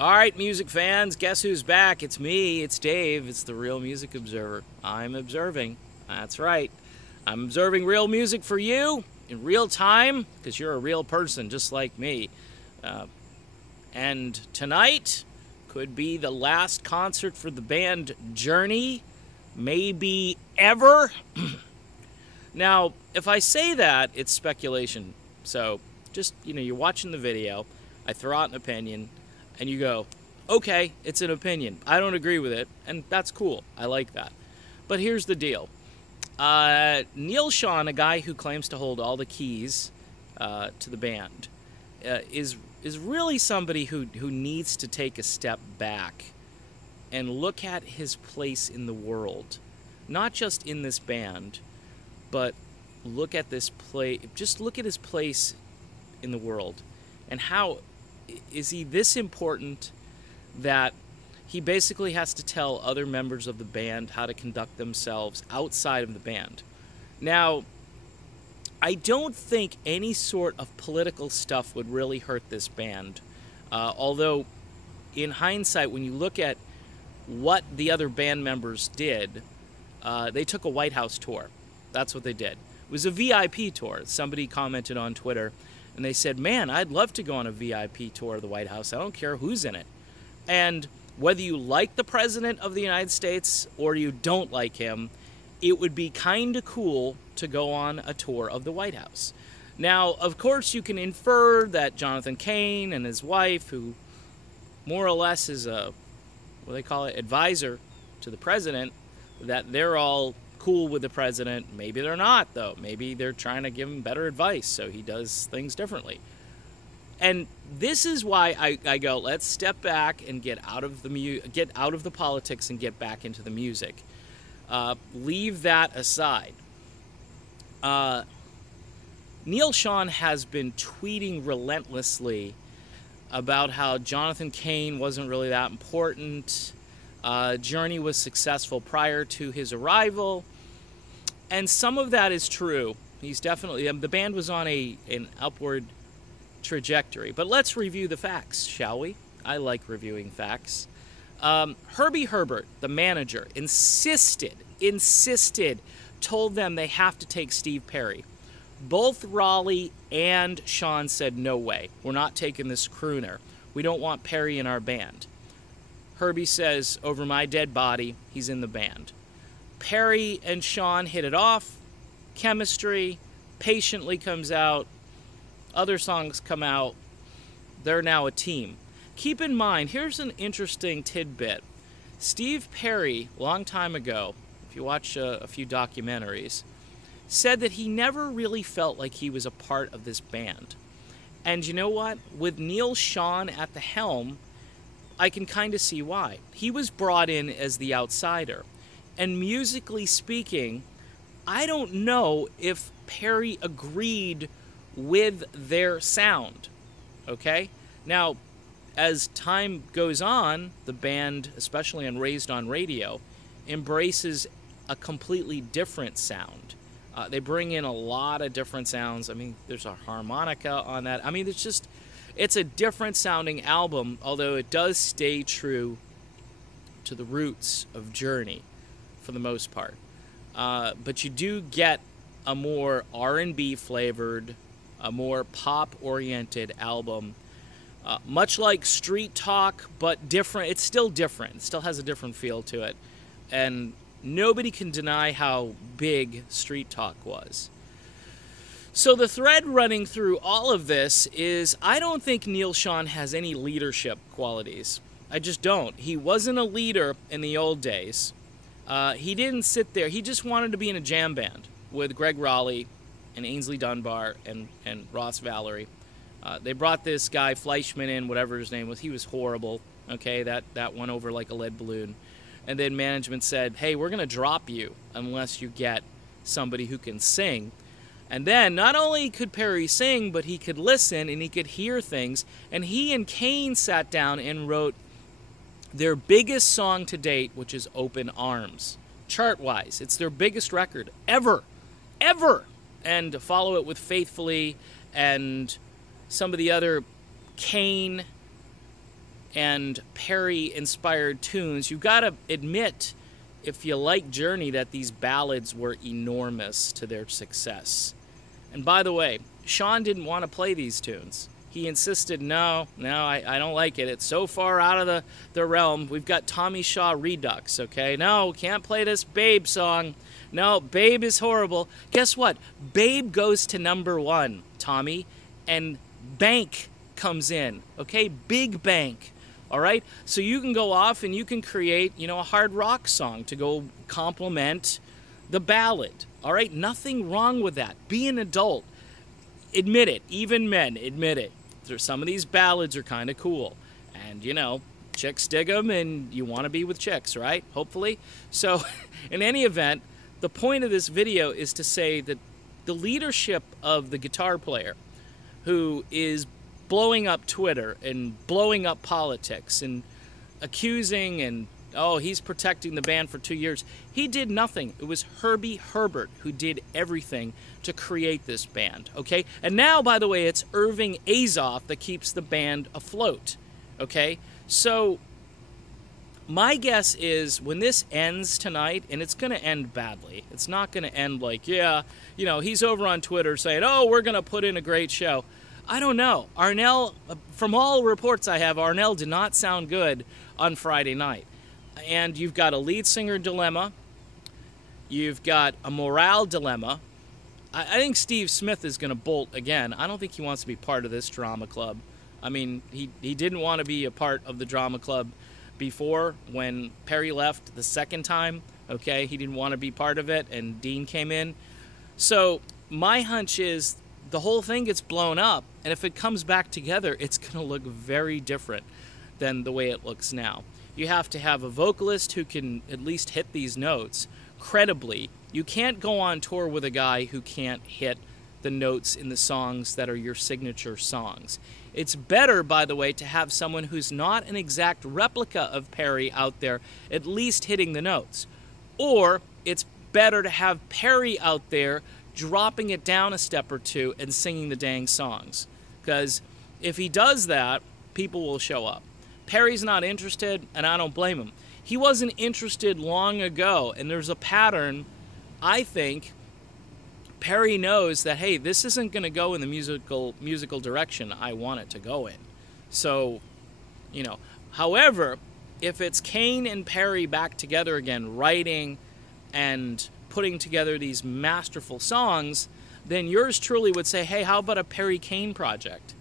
All right, music fans, guess who's back? It's me, it's Dave, it's the Real Music Observer. I'm observing. That's right. I'm observing real music for you in real time because you're a real person just like me. And tonight could be the last concert for the band Journey, maybe ever. Now, if I say that, it's speculation. So just, you're watching the video, I throw out an opinion, and you go, okay, it's an opinion. I don't agree with it, and that's cool. I like that. But here's the deal. Neal Schon, a guy who claims to hold all the keys to the band, is really somebody who needs to take a step back and look at his place in the world. Not just in this band, but look at this just look at his place in the world. And how is he this important that he basically has to tell other members of the band how to conduct themselves outside of the band. Now, I don't think any sort of political stuff would really hurt this band. Although, in hindsight, when you look at what the other band members did, they took a White House tour. That's what they did. It was a VIP tour. Somebody commented on Twitter, and they said, man, I'd love to go on a VIP tour of the White House. I don't care who's in it. And whether you like the President of the United States or you don't like him, it would be kind of cool to go on a tour of the White House. Now, of course, you can infer that Jonathan Cain and his wife, who more or less is a, advisor to the President, that they're all cool with the President. Maybe they're not, though. Maybe they're trying to give him better advice so he does things differently. And this is why I go, let's step back and get out of the politics and get back into the music. Leave that aside. Neal Schon has been tweeting relentlessly about how Jonathan Cain wasn't really that important. Journey was successful prior to his arrival, and some of that is true. He's definitely the band was on an upward trajectory. But let's review the facts, shall we? I like reviewing facts. Herbie Herbert, the manager, insisted, told them they have to take Steve Perry. Both Raleigh and Schon said, no way, we're not taking this crooner. We don't want Perry in our band. Herbie says, over my dead body, he's in the band. Perry and Schon hit it off. Chemistry, Patiently comes out. Other songs come out. They're now a team. Keep in mind, here's an interesting tidbit. Steve Perry, long time ago, if you watch a few documentaries, said that he never really felt like he was a part of this band. And you know what? With Neal Schon at the helm, I can kind of see why. He was brought in as the outsider. And musically speaking, I don't know if Perry agreed with their sound. Okay? Now, as time goes on, the band, especially on Raised on Radio, embraces a completely different sound. They bring in a lot of different sounds. I mean, there's a harmonica on that. I mean, it's a different sounding album, although it does stay true to the roots of Journey for the most part. But you do get a more R&B flavored, a more pop-oriented album. Much like Street Talk, but different. It's still different. It still has a different feel to it. And nobody can deny how big Street Talk was. So the thread running through all of this is I don't think Neal Schon has any leadership qualities. I just don't. He wasn't a leader in the old days. He didn't sit there. He just wanted to be in a jam band with Greg Raleigh and Ainsley Dunbar and Ross Valerie. They brought this guy Fleischman in, whatever his name was. He was horrible. Okay, that went over like a lead balloon. And then management said, hey, we're going to drop you unless you get somebody who can sing. And then not only could Perry sing, but he could listen and he could hear things. And he and Cain sat down and wrote their biggest song to date, which is Open Arms. Chart-wise, it's their biggest record ever. And to follow it with Faithfully and some of the other Cain and Perry-inspired tunes, you've got to admit, if you like Journey, that these ballads were enormous to their success. And by the way, Sean didn't want to play these tunes. He insisted, no, I don't like it. It's so far out of the realm. We've got Tommy Shaw Redux, okay? No, can't play this Babe song. No, Babe is horrible. Guess what? Babe goes to #1, Tommy, and Bank comes in, okay? Big Bank, all right? So you can go off and you can create, a hard rock song to go complement the ballad, all right? Nothing wrong with that. Be an adult. Admit it. Even men admit it. Some of these ballads are kind of cool. And, chicks dig them and you want to be with chicks, right? Hopefully. So, in any event, the point of this video is to say that the leadership of the guitar player who is blowing up Twitter and blowing up politics and accusing and, oh, he's protecting the band for 2 years. He did nothing. It was Herbie Herbert who did everything to create this band, okay? And now, by the way, it's Irving Azoff that keeps the band afloat, okay? So my guess is when this ends tonight, and it's going to end badly. It's not going to end like, yeah, he's over on Twitter saying, oh, we're going to put in a great show. I don't know. Arnel, from all reports I have, Arnel did not sound good on Friday night. And you've got a lead singer dilemma. You've got a morale dilemma. I think Steve Smith is going to bolt again. I don't think he wants to be part of this drama club. I mean, he didn't want to be a part of the drama club before when Perry left the second time. Okay, he didn't want to be part of it, and Dean came in. So my hunch is the whole thing gets blown up, and if it comes back together, it's going to look very different than the way it looks now. You have to have a vocalist who can at least hit these notes credibly. You can't go on tour with a guy who can't hit the notes in the songs that are your signature songs. It's better, by the way, to have someone who's not an exact replica of Perry out there at least hitting the notes. Or it's better to have Perry out there dropping it down a step or two and singing the dang songs. Because if he does that, people will show up. Perry's not interested, and I don't blame him. He wasn't interested long ago, and there's a pattern. I think Perry knows that, hey, this isn't going to go in the musical direction I want it to go in. So, however, if it's Kane and Perry back together again, writing and putting together these masterful songs, then yours truly would say, hey, how about a Perry Kane project?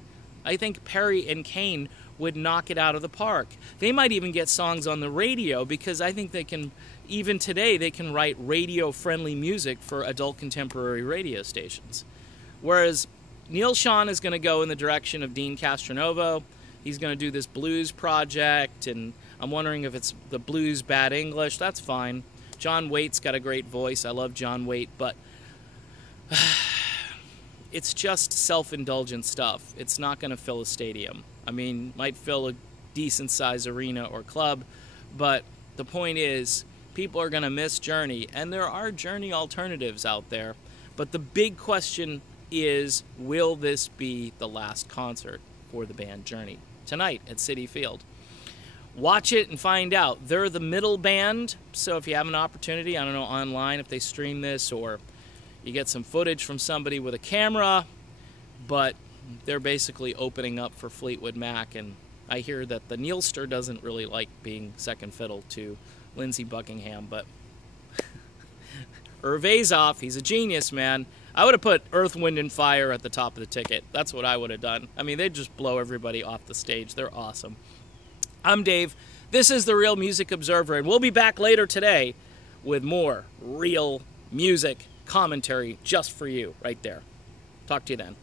I think Perry and Kane would knock it out of the park. They might even get songs on the radio, because I think they can, even today, they can write radio-friendly music for adult contemporary radio stations. Whereas Neal Schon is going to go in the direction of Dean Castronovo. He's going to do this blues project, and I'm wondering if it's the blues bad English. That's fine. John Waite's got a great voice. I love John Waite, but it's just self-indulgent stuff. It's not going to fill a stadium. I mean, might fill a decent-sized arena or club, but the point is, people are going to miss Journey, and there are Journey alternatives out there. But the big question is, will this be the last concert for the band Journey tonight at Citi Field? Watch it and find out. They're the middle band, so if you have an opportunity, I don't know, online, if they stream this, or you get some footage from somebody with a camera, but they're basically opening up for Fleetwood Mac, and I hear that the Neilster doesn't really like being second fiddle to Lindsey Buckingham, but Irv Azoff, he's a genius, man. I would have put Earth, Wind, and Fire at the top of the ticket. That's what I would have done. I mean, they'd just blow everybody off the stage. They're awesome. I'm Dave. This is The Real Music Observer, and we'll be back later today with more real music commentary just for you right there. Talk to you then.